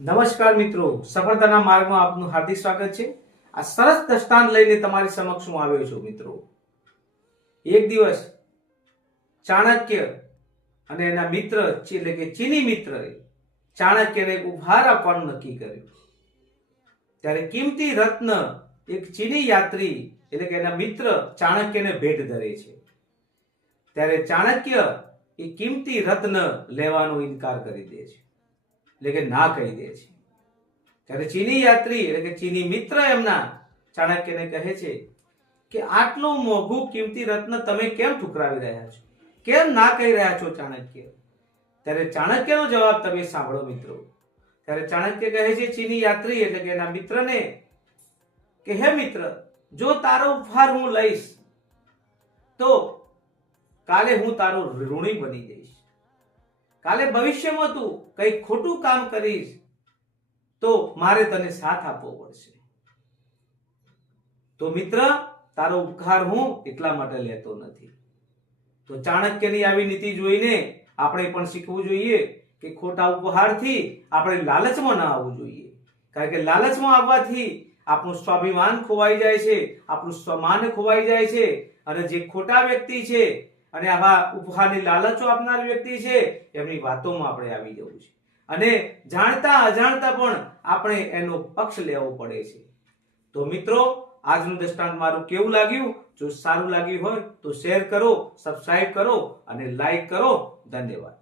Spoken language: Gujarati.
નમસ્કાર મિત્રો, સફળતાના માર્ગમાં આપનું હાર્દિક સ્વાગત છે। આ સરસ દ્રષ્ટાંત લઈને તમારી સમક્ષ હું આવ્યો છું મિત્રો। એક દિવસ ચાણક્ય અને એના મિત્ર એટલે કે ચીની મિત્રએ ચાણક્યને ઉપહાર આપવાનું નક્કી કર્યું। ત્યારે કિંમતી રત્ન એક ચીની યાત્રી એટલે કે એના મિત્ર ચાણક્યને ભેટ ધરે છે। ત્યારે ચાણક્ય એ કિંમતી રત્ન લેવાનો ઇનકાર કરી દે છે, એટલે કે ના કહી દે છે। ત્યારે ચીની યાત્રી એટલે કે ચીની મિત્ર એમના ચાણક્યને કહે છે કે આટલું મોંઘું કિંમતી રત્ન તમે કેમ ઠુકરાવી રહ્યા છો, કેમ ના કહી રહ્યા છો ચાણક્ય? ત્યારે ચાણક્યનો જવાબ તમે સાંભળો મિત્રો। ત્યારે ચાણક્ય કહે છે ચીની યાત્રી એટલે કે એના મિત્રને કે હે મિત્ર, જો તારો ઉપહાર હું લઈશ તો કાલે હું તારો ઋણી બની જઈશ। કાલે ભવિષ્યમાં તું કઈ ખોટું કામ કરીશ તો મારે તને સાથ આપવો પડશે। તો મિત્ર, તારો ઉપહાર હું એટલા માટે લેતો નથી। તો ચાણક્યની આવી નીતિ જોઈને આપણે પણ શીખવું જોઈએ કે ખોટા ઉપહારથી આપણે લાલચમાં ના આવવું જોઈએ, કારણ કે લાલચમાં આવવાથી આપણું સ્વાભિમાન ખોવાઈ જાય છે, આપણું સ્વમાન ખોવાઈ જાય છે। અને જે ખોટા વ્યક્તિ છે અને આવા ઉપહારની લાલચો આપનાર વ્યક્તિ છે એમની વાતોમાં આપણે આવી જવું છે અને જાણતા અજાણતા પણ આપણે એનો પક્ષ લેવો પડે છે। તો મિત્રો, આજનું દ્રષ્ટાંત મારું કેવું લાગ્યું? જો સારું લાગ્યું હોય તો શેર કરો, સબસ્ક્રાઇબ કરો અને લાઈક કરો। ધન્યવાદ।